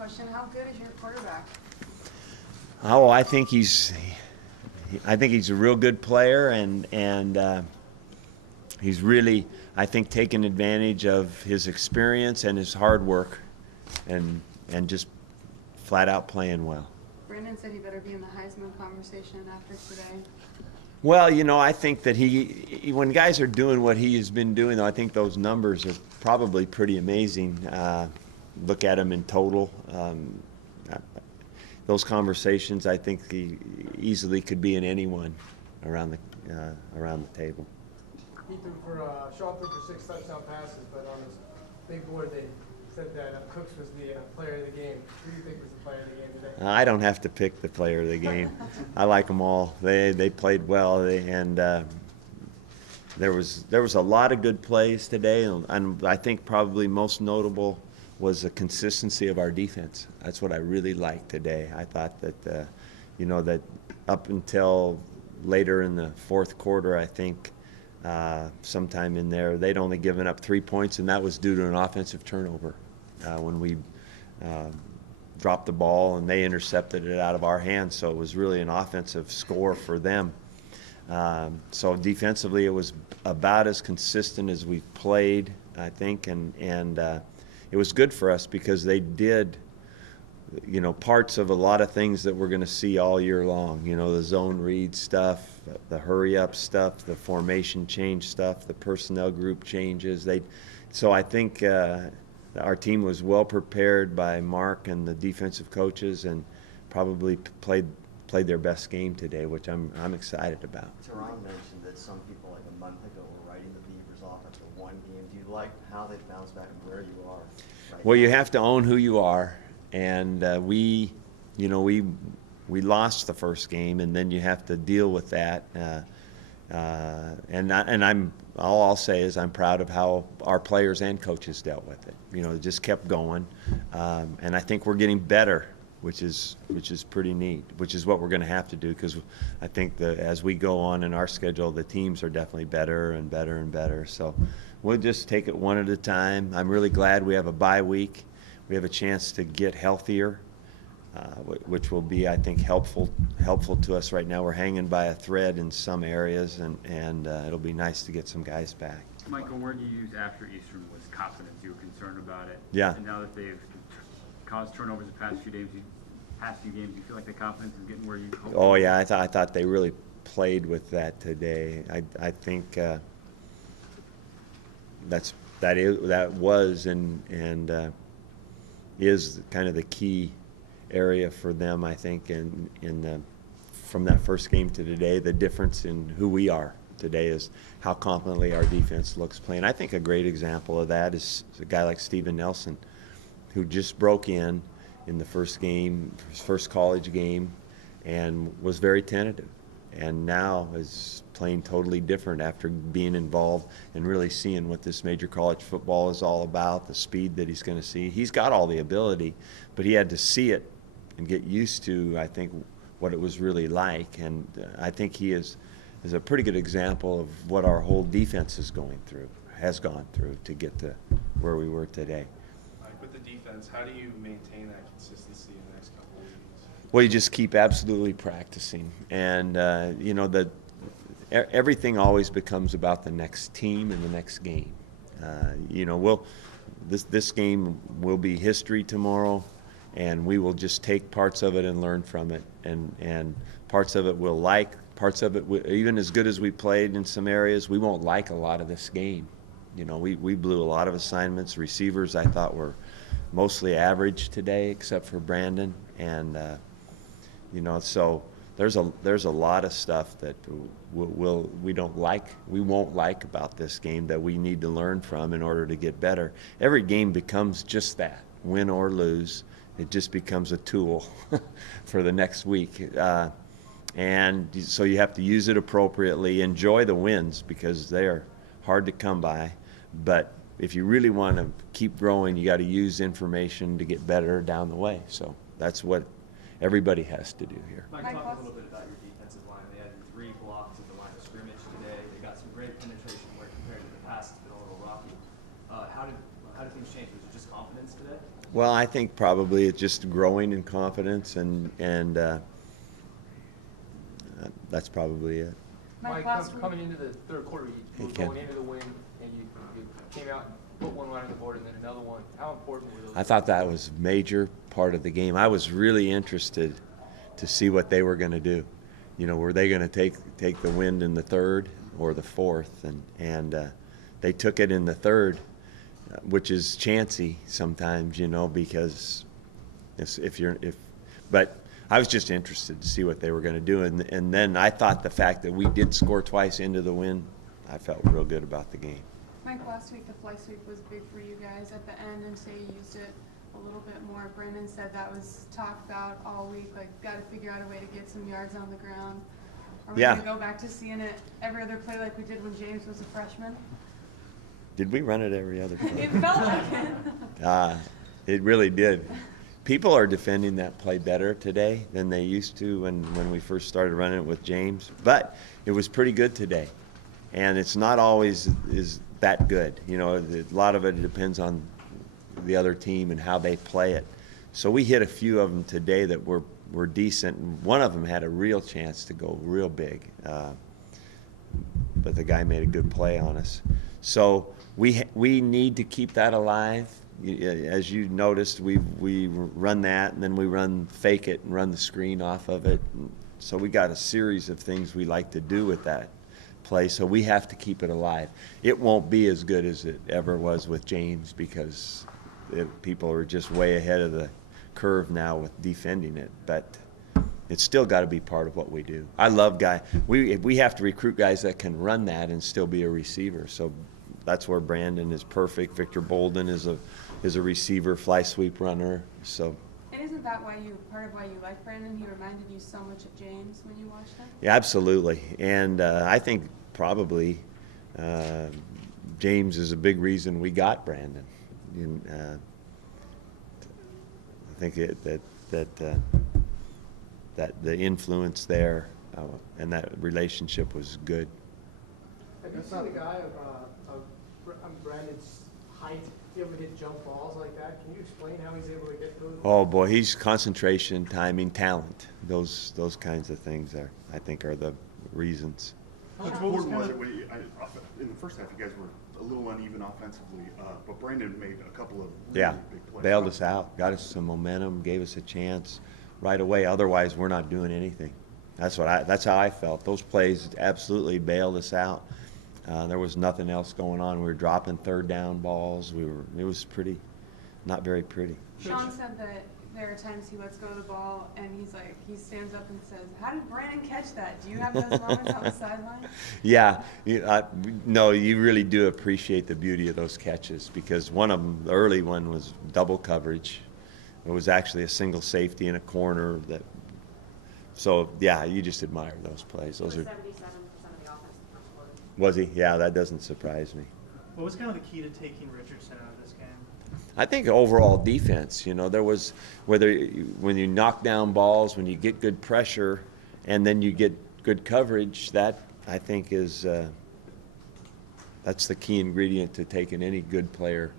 question. How good is your quarterback? Oh, I think he's a real good player, and he's really, I think, taken advantage of his experience and his hard work, and just flat out playing well. Brandon said he better be in the Heisman conversation after today. Well, I think that when guys are doing what he has been doing, though, I think those numbers are probably pretty amazing. Look at him in total. Those conversations, I think he easily could be in anyone around the table. Sean threw for 6 touchdown passes, but on this big board they said that Cooks was the player of the game. Who do you think was the player of the game today? I don't have to pick the player of the game. I like them all. They played well, and there was a lot of good plays today, and I think probably most notable was the consistency of our defense. That's what I really liked today. I thought that that up until later in the fourth quarter, I think sometime in there, they'd only given up 3 points, and that was due to an offensive turnover when we dropped the ball and they intercepted it out of our hands. So it was really an offensive score for them. So defensively, it was about as consistent as we've played, I think, and it was good for us because they did parts of a lot of things that we're going to see all year long. The zone read stuff, the hurry up stuff, the formation change stuff, the personnel group changes. So I think our team was well prepared by Mark and the defensive coaches, and probably played their best game today, which I'm excited about. Teron mentioned that some people like a month ago were writing the Beavers off after one game. Do you like how they bounced back and where you are right Well, now? you have to own who you are, and we lost the first game, and then you have to deal with that. All I'll say is I'm proud of how our players and coaches dealt with it. It just kept going, and I think we're getting better, which is pretty neat. Which is what we're going to have to do, because I think that as we go on in our schedule, the teams are definitely better and better and better. So we'll just take it one at a time. I'm really glad we have a bye week. We have a chance to get healthier, which will be, I think, helpful to us right now. We're hanging by a thread in some areas, and it'll be nice to get some guys back. Michael, word you used after Eastern was confidence. You were concerned about it. Yeah. And now that they've caused turnovers the past few games, you feel like the confidence is getting where you hope? Oh yeah, I thought they really played with that today. I think that was and is kind of the key area for them, I think, from that first game to today. The difference in who we are today is how confidently our defense looks playing. I think a great example of that is a guy like Steven Nelson, who just broke in the first game, his first college game, and was very tentative, and now is playing totally different after being involved and really seeing what this major college football is all about, the speed that he's going to see. He's got all the ability, but he had to see it and get used to, I think, what it was really like. And I think he is a pretty good example of what our whole defense has gone through to get to where we were today. With the defense, how do you maintain that consistency in the next couple of weeks? Well, you just keep absolutely practicing, and everything always becomes about the next team and the next game. This game will be history tomorrow, and we will just take parts of it and learn from it, and parts of it we'll like, parts of it even as good as we played in some areas, we won't like a lot of this game. We blew a lot of assignments. Receivers, I thought, were mostly average today, except for Brandon, and so there's a lot of stuff that we won't like about this game that we need to learn from in order to get better. Every game becomes just that, win or lose. It just becomes a tool for the next week, and so you have to use it appropriately. Enjoy the wins because they are hard to come by, but if you really want to keep growing, you got to use information to get better down the way. So that's what everybody has to do here. Mike, talk a little bit about your defensive line. They had 3 blocks at the line of scrimmage today. They got some great penetration where compared to the past, it's been a little rocky. How did things change? Was it just confidence today? Well, I think probably it's just growing in confidence, and that's probably it. Mike, Coming into the third quarter, you were Ken. going into the win, and you came out and put one line on the board and then another one. How important were those? I thought that was a major part of the game. I was really interested to see what they were going to do. You know, were they going to take the wind in the third or the fourth? And they took it in the third, which is chancy sometimes, you know, because but I was just interested to see what they were going to do. And then I thought the fact that we did score twice into the win, I felt real good about the game. Mike, last week the fly sweep was big for you guys at the end, and say you used it a little bit more. Brandon said that was talked about all week, like got to figure out a way to get some yards on the ground. Are we Yeah. going to go back to seeing it every other play like we did when James was a freshman? Did we run it every other play? It felt like it. It really did. People are defending that play better today than they used to when we first started running it with James. But it was pretty good today. And it's not always is that good. You know, a lot of it depends on the other team and how they play it. So we hit a few of them today that were decent. And one of them had a real chance to go real big. But the guy made a good play on us. So we need to keep that alive. As you noticed, we run that, and then we run fake it and run the screen off of it. So we got a series of things we like to do with that play, so we have to keep it alive. It won't be as good as it ever was with James because people are just way ahead of the curve now with defending it, but it's still got to be part of what we do. I love guys. We have to recruit guys that can run that and still be a receiver. So that's where Brandon is perfect. Victor Bolden is a receiver, fly sweep runner. So. And isn't that part of why you like Brandon? He reminded you so much of James when you watched him? Yeah, absolutely. And I think probably James is a big reason we got Brandon. I think that the influence there and that relationship was good. Have you seen a guy of Brandon's height be able to hit jump balls like that? Can you explain how he's able to get those? Oh boy, he's concentration, timing, talent. Those kinds of things I think are the reasons. How important was it when in the first half you guys were a little uneven offensively, but Brandon made a couple of really big plays. Bailed us out, got us some momentum, gave us a chance right away. Otherwise, we're not doing anything. That's how I felt. Those plays absolutely bailed us out. There was nothing else going on. We were dropping third down balls. It was not very pretty. Sean said that there are times he lets go of the ball and he stands up and says, "How did Brandon catch that?" Do you have those moments on the sideline? Yeah, no, you really do appreciate the beauty of those catches because one of them, the early one, was double coverage. It was actually a single safety in a corner So yeah, you just admire those plays. Those are 77% of the offense in the first quarter. Was he? Yeah, that doesn't surprise me. What was kind of the key to taking Richardson out of this game? I think overall defense. You know, there was when you knock down balls, when you get good pressure, and then you get good coverage. That I think is that's the key ingredient to taking any good player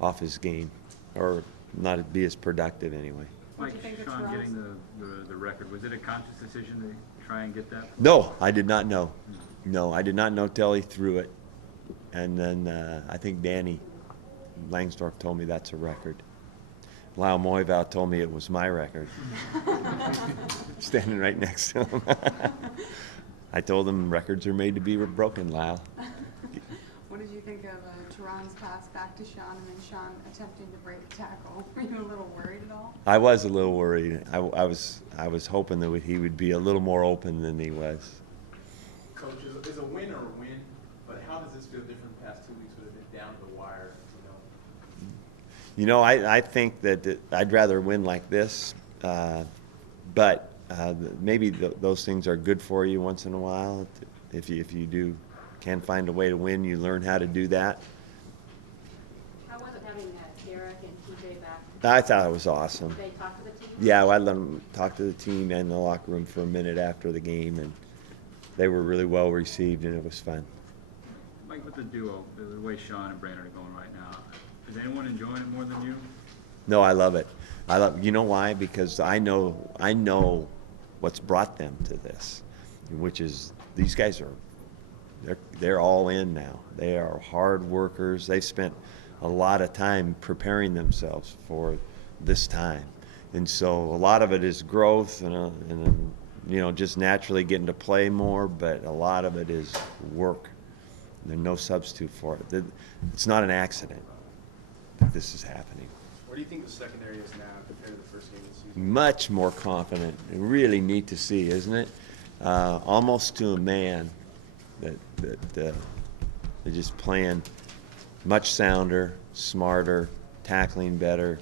off his game, or not be as productive anyway. Mike, What'd you think of Sean Toronto's? getting the record, was it a conscious decision to try and get that? No, I did not know. No, I did not know till he threw it. And then I think Danny Langsdorff told me that's a record. Lyle Moyval told me it was my record. Standing right next to him. I told him records are made to be broken, Lyle. What did you think of Teron's pass back to Sean and then Sean attempting to break a tackle? Were you a little worried at all? I was a little worried. I was hoping that he would be a little more open than he was. Coach, is a win or a win, but how does this feel different the past 2 weeks with it down to the wire, You know, I think that I'd rather win like this, but maybe those things are good for you once in a while. If you can find a way to win, you learn how to do that. How was it having Derek and TJ back? I thought it was awesome. Did they talk to the team? Yeah, I let them talk to the team and the locker room for a minute after the game, and they were really well received, and it was fun. Mike, with the duo, the way Sean and Brandon are going right now, is anyone enjoying it more than you? No, I love it. You know why? Because I know what's brought them to this, which is these guys they're all in now. They are hard workers. They've spent a lot of time preparing themselves for this time. And so a lot of it is growth and just naturally getting to play more, but a lot of it is work. There's no substitute for it. It's not an accident that this is happening. Where do you think the secondary is now compared to the first game of the season? Much more confident. Really neat to see, isn't it? Almost to a man that they're just playing much sounder, smarter, tackling better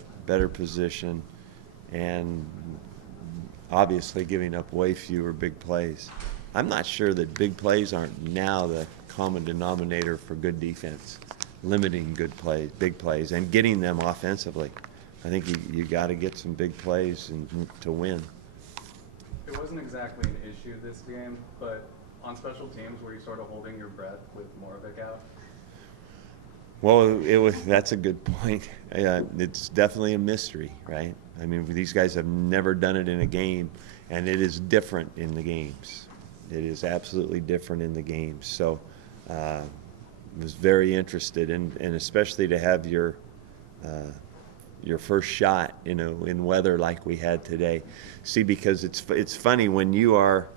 position, and obviously giving up way fewer big plays. I'm not sure that big plays aren't now the common denominator for good defense, limiting big plays, and getting them offensively. I think you got to get some big plays to win. It wasn't exactly an issue this game, but on special teams, were you sort of holding your breath with Moravec out? Well, that's a good point. It's definitely a mystery, right? I mean, these guys have never done it in a game, and it is different in the games. It is absolutely different in the games. So I was very interested, and especially to have your first shot, in weather like we had today. See, because it's funny when you are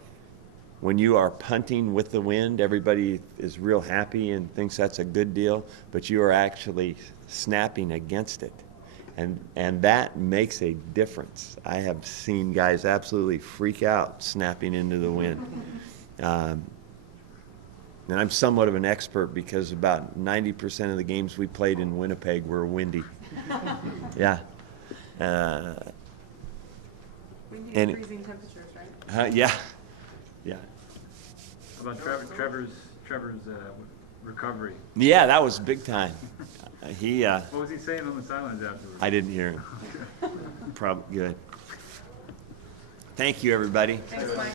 punting with the wind, everybody is real happy and thinks that's a good deal, but you are actually snapping against it. And that makes a difference. I have seen guys absolutely freak out snapping into the wind. And I'm somewhat of an expert because about 90% of the games we played in Winnipeg were windy. Yeah. Windy and freezing temperatures, right? Yeah. Yeah. How about Trevor's recovery? Yeah, that was big time. What was he saying on the sidelines afterwards? I didn't hear him. Probably good. Thank you, everybody. Thanks, Mike.